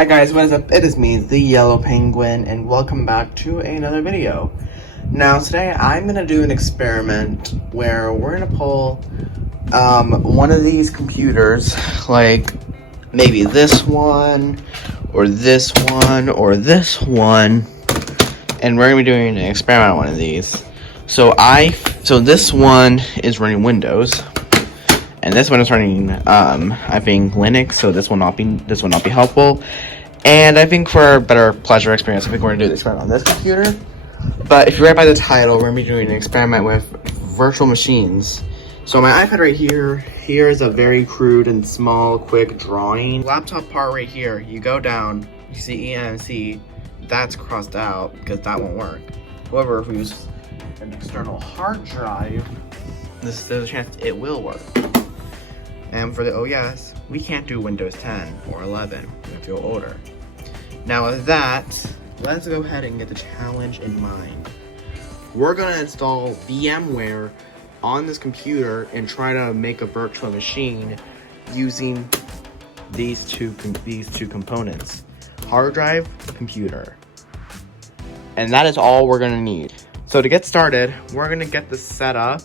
Hi guys, what is up? It is me, the Yellow Penguin, and welcome back to another video. Now today I'm going to do an experiment where we're going to pull one of these computers, like maybe this one, or this one, or this one, and we're going to be doing an experiment on one of these. So this one is running Windows. And this one is running, I think Linux, so this will not be helpful. And I think for a better pleasure experience, I think we're gonna do the experiment on this computer. But if you read by the title, we're gonna be doing an experiment with virtual machines. So my iPad right here is a very crude and small, quick drawing. Laptop part right here, you go down, you see EMMC, that's crossed out because that won't work. However, if we use an external hard drive, there's a chance it will work. And for the OS, we can't do Windows 10 or 11. We have to go older. Now with that, let's go ahead and get the challenge in mind. We're gonna install VMware on this computer and try to make a virtual machine using these two components: hard drive, computer. And that is all we're gonna need. So to get started, we're gonna get this set up.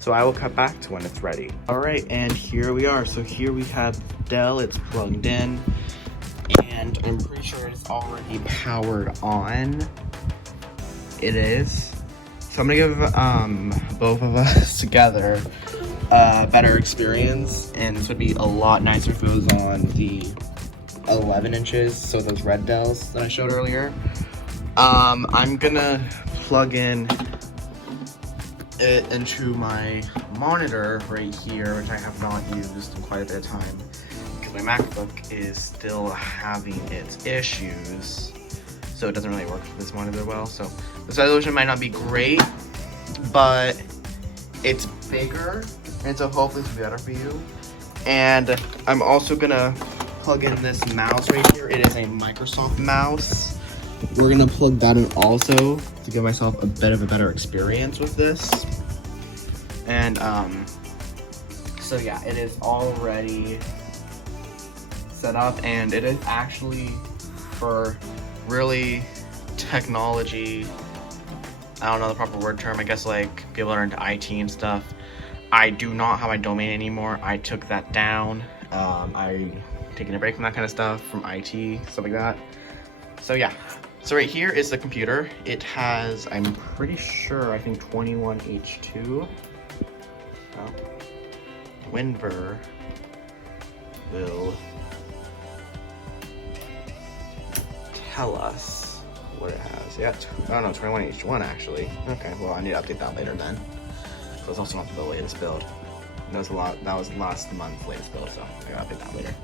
So I will cut back to when it's ready. All right, and here we are. So here we have Dell, it's plugged in, and I'm pretty sure it's already powered on. It is. So I'm gonna give both of us together a better experience, and this would be a lot nicer if it was on the 11 inches, so those red Dells that I showed earlier. I'm gonna plug in it into my monitor right here, which I have not used in quite a bit of time because my MacBook is still having its issues, so it doesn't really work with this monitor well. So the resolution might not be great, but it's bigger, and so hopefully this will be better for you. And I'm also gonna plug in this mouse right here. It is a Microsoft mouse. We're gonna plug that in also to give myself a bit of a better experience with this. And so yeah, it is already set up, and it is actually for really technology. I don't know the proper word term. I guess like people that are into IT and stuff. I do not have my domain anymore. I took that down. I'm taking a break from that kind of stuff, from IT, stuff like that. So yeah. So right here is the computer. It has, I'm pretty sure, I think 21H2. Oh. WinVer will tell us what it has. Yeah, oh no, 21H1 actually. Okay, well I need to update that later then. So it's also not the latest build. That was last month's latest build, so I gotta update that later.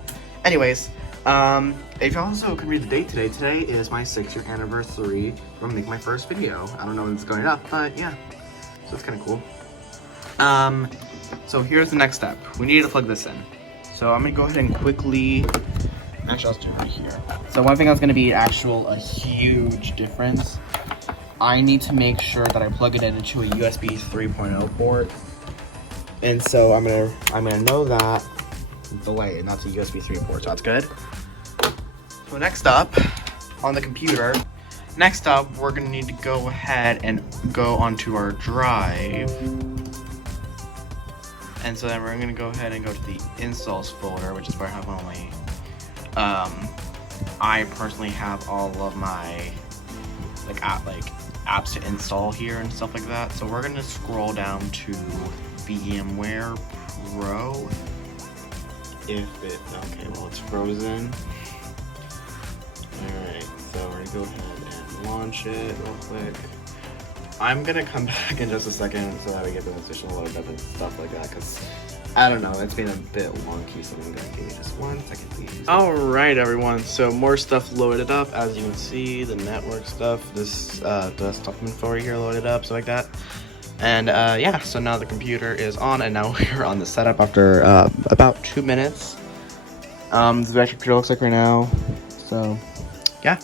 Anyways, if you also could read the date today, today is my 6-year anniversary from making my first video. I don't know when it's going up, but yeah, so it's kind of cool. So here's the next step. We need to plug this in. So I'm gonna go ahead and quickly, actually I'll do it right here. So one thing that's gonna be a huge difference, I need to make sure that I plug it into a USB 3.0 port. And so I'm gonna know that delay, and that's a USB 3 port, so that's good. So next up, on the computer, we're gonna need to go ahead and go onto our drive. And so then we're gonna go ahead and go to the installs folder, which is where I have only, I personally have all of my apps to install here and stuff like that. So we're gonna scroll down to VMware Pro. Okay, well it's frozen. Alright, so we're gonna go ahead and launch it real quick. I'm gonna come back in just a second so that we get the position a little bit and stuff like that, because I don't know, it's been a bit wonky, so I'm gonna give me just 1 second, please. Alright everyone, so more stuff loaded up. As you can see, the network stuff, this desktop info right here loaded up, so like that. And yeah, so now the computer is on, and now we're on the setup after about 2 minutes. This is what the computer looks like right now. So yeah,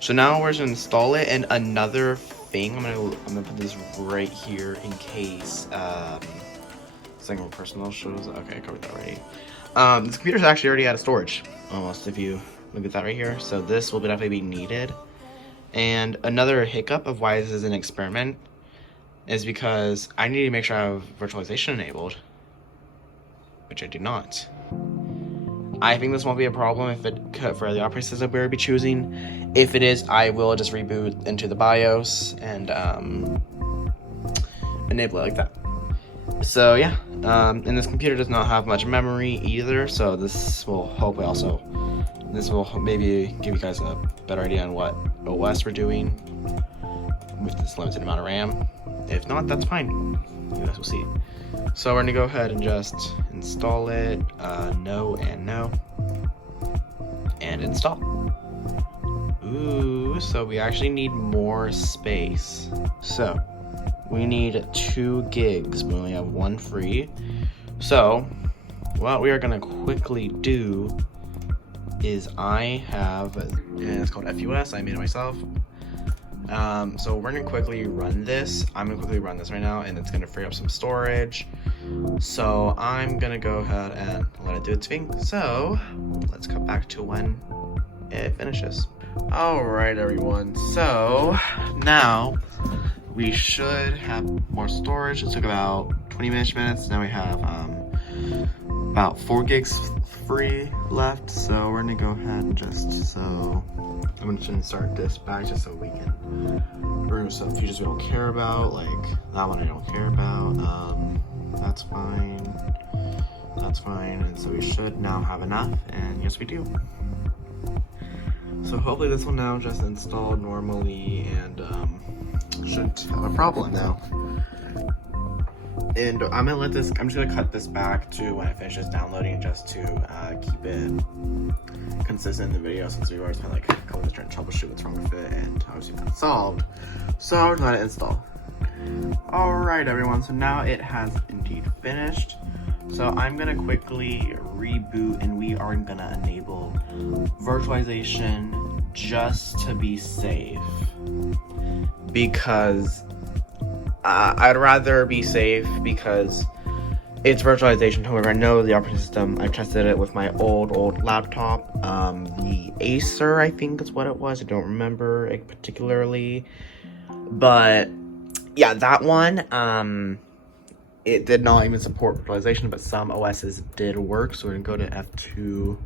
so now we're just gonna install it. And another thing, I'm gonna put this right here in case second personal shows. Okay, I covered that already. This computer's actually already out of storage almost. If you Look at that right here. So this will definitely be needed. And another hiccup of why this is an experiment is because I need to make sure I have virtualization enabled, which I do not. I think this won't be a problem if it for the operating system we'll be choosing. If it is, I will just reboot into the BIOS and enable it like that. So yeah, and this computer does not have much memory either, so this will maybe give you guys a better idea on what OS we're doing with this limited amount of RAM. If not, that's fine. You guys will see. So we're gonna go ahead and just install it, no, and install. Ooh, so we actually need more space. So we need 2 gigs, we only have 1 free. So what we are gonna quickly do is and it's called FUS, I made it myself. So we're gonna quickly run this. I'm gonna quickly run this right now, and it's gonna free up some storage. So I'm gonna go ahead and let it do its thing. So let's come back to when it finishes. All right, everyone. So now we should have more storage. It took about 20 minutes. Now we have about 4 gigs free left. So we're gonna go ahead and I'm gonna start this back just so we can remove some features we don't care about, like that one I don't care about. That's fine, and so we should now have enough, and yes we do. So hopefully this will now just install normally and shouldn't have a problem now. And I'm just gonna cut this back to when it finishes downloading, just to keep it consistent in the video, since we've already spent like a couple minutes trying to troubleshoot what's wrong with it, and obviously not solved. So I'm gonna let it install. Alright everyone, so now it has indeed finished. So I'm gonna quickly reboot, and we are gonna enable virtualization just to be safe, because I'd rather be safe because it's virtualization. However, I know the operating system, I tested it with my old laptop, the Acer, I think is what it was. I don't remember it particularly, but yeah, that one, it did not even support virtualization, but some OSs did work. So we're gonna go to F2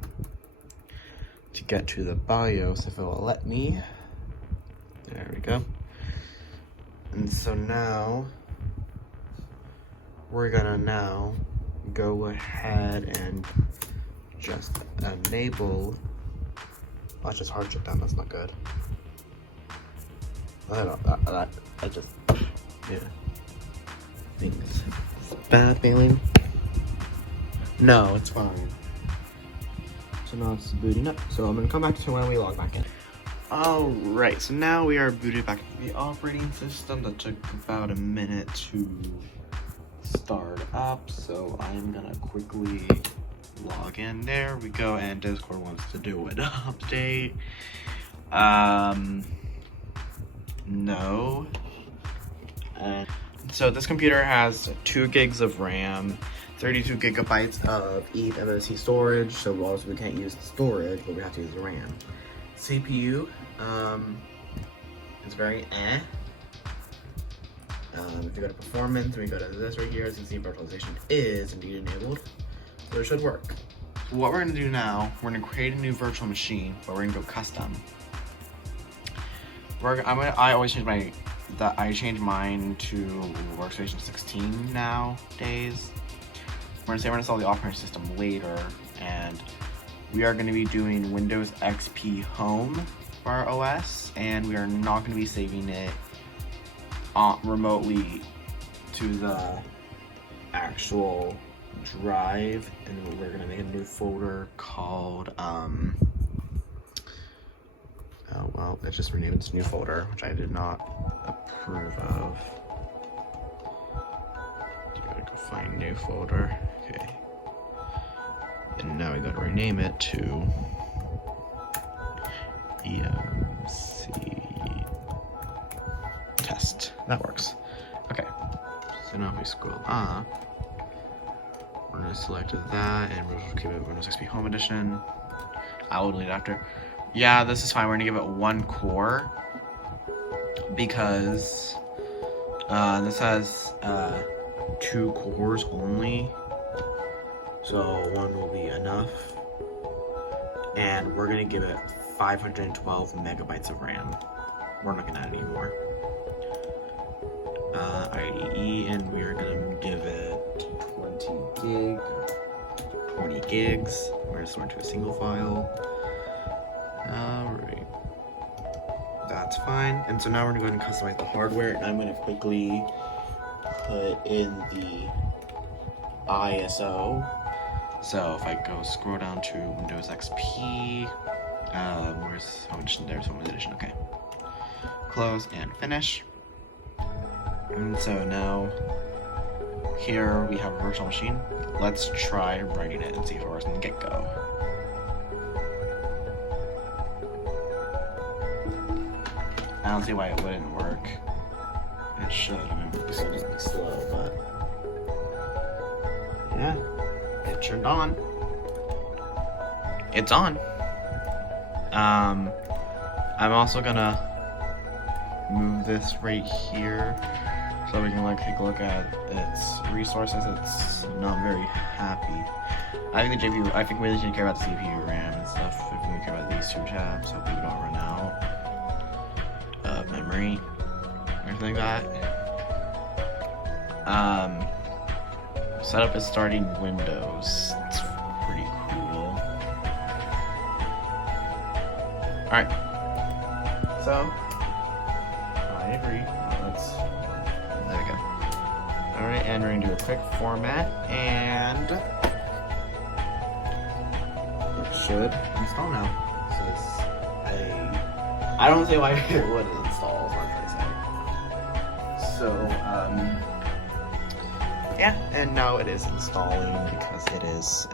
to get to the BIOS if it will let me. There we go. And so now we're gonna go ahead and just enable. Watch this hard shut down. That's not good. I just, yeah. I think it's bad feeling. No, it's fine. So now it's booting up. So I'm gonna come back to when we log back in. Alright, so now we are booted back into the operating system. That took about a minute to start up, so I'm gonna quickly log in. There we go, and Discord wants to do an update. No. So this computer has 2 gigs of RAM, 32 gigabytes of EMMC storage, so we can't use the storage, but we have to use the RAM. CPU, it's very if you go to performance, we go to this right here, as you can see virtualization is indeed enabled, so it should work. So what we're gonna do now, we're gonna create a new virtual machine, but we're gonna go custom. I changed mine to workstation 16 nowadays. We're gonna say we're gonna install the operating system later, and we are going to be doing Windows XP Home for our OS, and we are not going to be saving it remotely to the actual drive, and we're going to make a new folder called, oh well, it just renamed its new folder, which I did not approve of. So we gotta go find new folder, okay. And now we gotta rename it to EMMC test. That works. Okay. So now if we scroll up, we're gonna select that, and we'll keep it Windows XP Home Edition. I will delete it after. Yeah, this is fine. We're gonna give it 1 core because this has 2 cores only, so 1 will be enough. And we're gonna give it 512 megabytes of RAM. We're not gonna add any more. IDE, and we are gonna give it 20 gigs. We're gonna store into a single file. Alright. That's fine. And so now we're gonna go ahead and customize the hardware, and I'm gonna quickly put in the ISO. So if I go scroll down to Windows XP, where's home edition? There's home edition. Okay. Close and finish. And so now here we have a virtual machine. Let's try running it and see if it works from the get-go. I don't see why it wouldn't work. It should. I mean, it's gonna be slow, but yeah, it turned on. It's on. I'm also gonna move this right here so we can take a look at its resources. It's not very happy. I think the GPU, I think we really should care about the CPU, RAM, and stuff. If we care about these 2 tabs, so we don't run out of memory, everything like that. Setup is starting Windows. It's pretty cool. Alright. So, I agree. There we go. Alright, and we're gonna do a quick format, and it should install now. So I don't see why it wouldn't install, is what I'm trying to say. So, yeah, and now it is installing because it is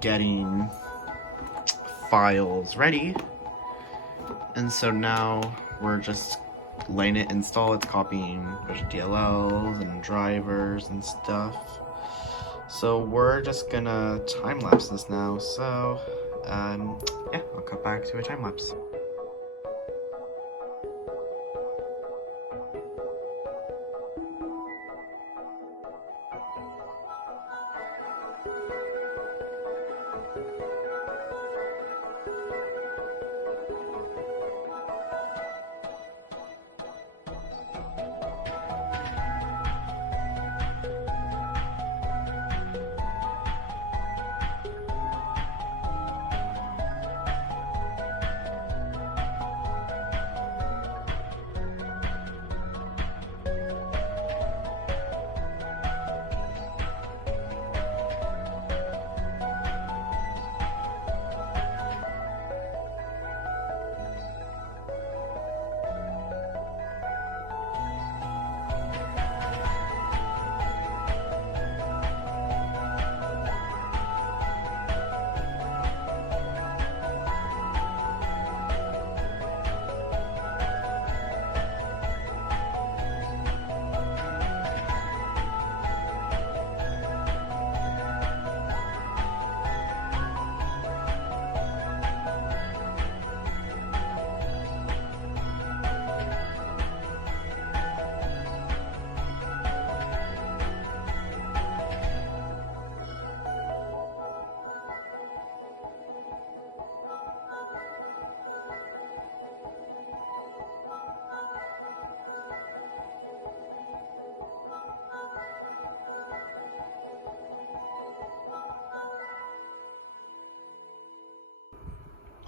getting files ready. And so now we're just letting it install. It's copying a bunch of DLLs and drivers and stuff. So we're just gonna time lapse this now. So yeah, I'll cut back to a time lapse.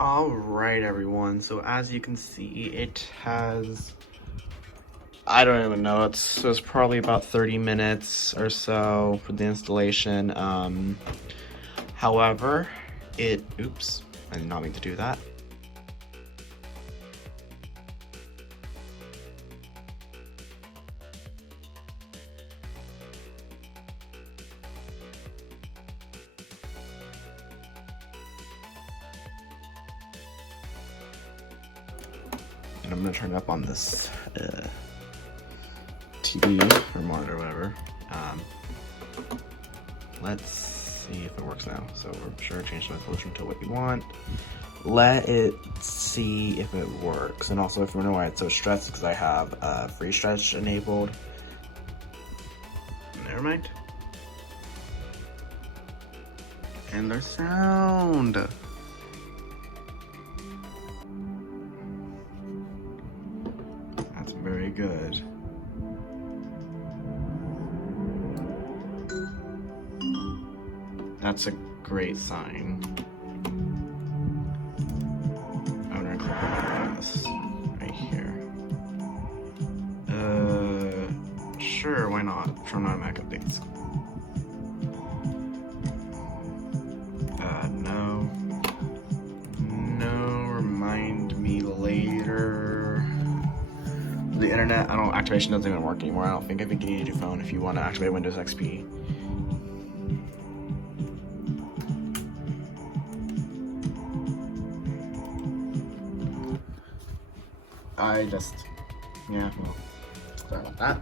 Alright everyone, so as you can see, it has, I don't even know, it was probably about 30 minutes or so for the installation. However, oops, I did not mean to do that. And I'm gonna turn it up on this TV or monitor, whatever. Let's see if it works now. So we're sure change the resolution to what you want. let it see if it works. And also, if you wonder why it's so stretched, because I have free stretch enabled. Never mind. And their sound. That's very good. That's a great sign. I'm gonna click on this right here. Sure, why not? Turn on Mac updates. No, remind me later. The internet, activation doesn't even work anymore. I think you need your phone if you want to activate Windows XP. Yeah, well, sorry about that.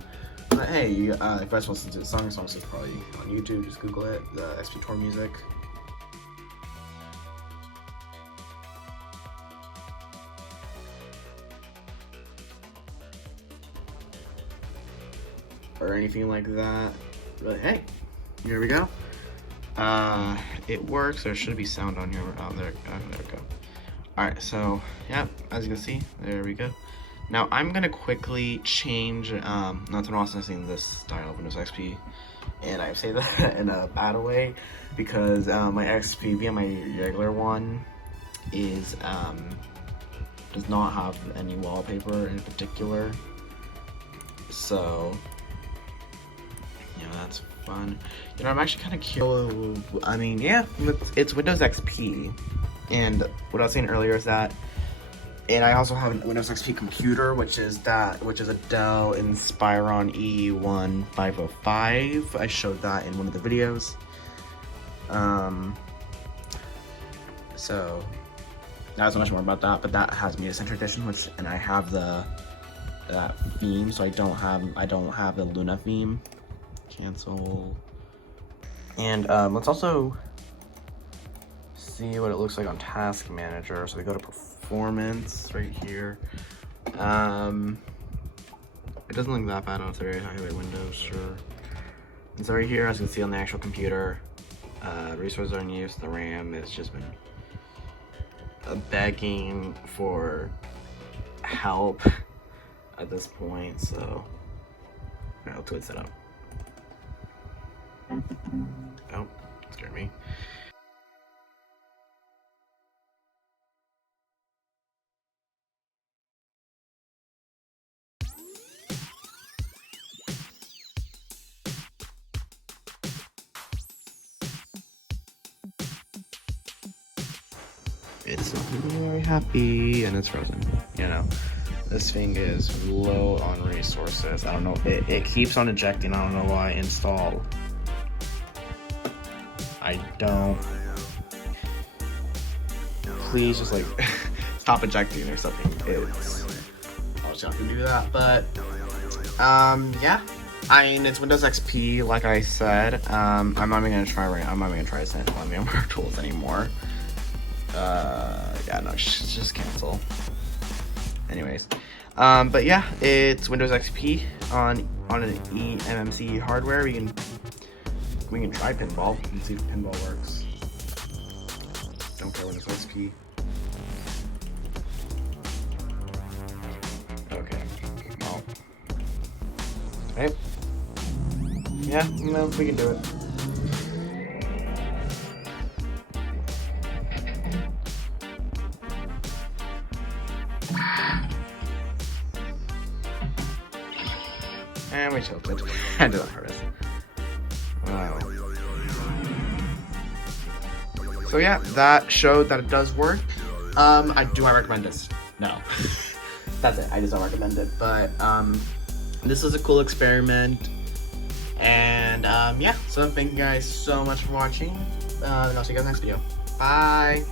But hey, if you guys want to listen to the song is probably on YouTube, just Google it, the XP Tour music. Or anything like that. But hey, here we go. It works. There should be sound on here. Oh, there we go. Alright, so yeah, as you can see, there we go. Now I'm gonna quickly change, not to processing this style of Windows XP, and I say that in a bad way because my XP via my regular one is does not have any wallpaper in particular, so you know that's fun. You know, I'm actually kind of curious. I mean, yeah, it's Windows XP, and what I was saying earlier is that. And I also have a Windows XP computer, which is a Dell Inspiron E1505. I showed that in one of the videos. So not so much more about that, but that has Media Center Edition, and I have that theme, so I don't have the Luna theme. Cancel. And let's also see what it looks like on Task Manager. So we go to Performance right here. It doesn't look that bad on the highlight Windows, sure. And so right here, as you can see on the actual computer, resources are in use. The RAM has just been begging for help at this point. So, alright, let's switch it up. Oh, scared me. It's very happy and it's frozen. You know, this thing is low on resources. I don't know. It keeps on ejecting. I don't know why. Install. I don't. Please just like stop ejecting or something. I'll just have to do that. But yeah. I mean, it's Windows XP, like I said. I'm not even gonna try this on VMware tools anymore. Yeah, no, just cancel. Anyways, but yeah, it's Windows XP on an EMMC hardware. We can try pinball and see if pinball works. Don't care Windows XP. Okay, well, okay. Yeah, no, we can do it. And we tilted. I did it on purpose. Wow. So yeah, that showed that it does work. Do I recommend this? No. That's it. I just don't recommend it. But this is a cool experiment. And yeah, so thank you guys so much for watching. And I'll see you guys next video. Bye.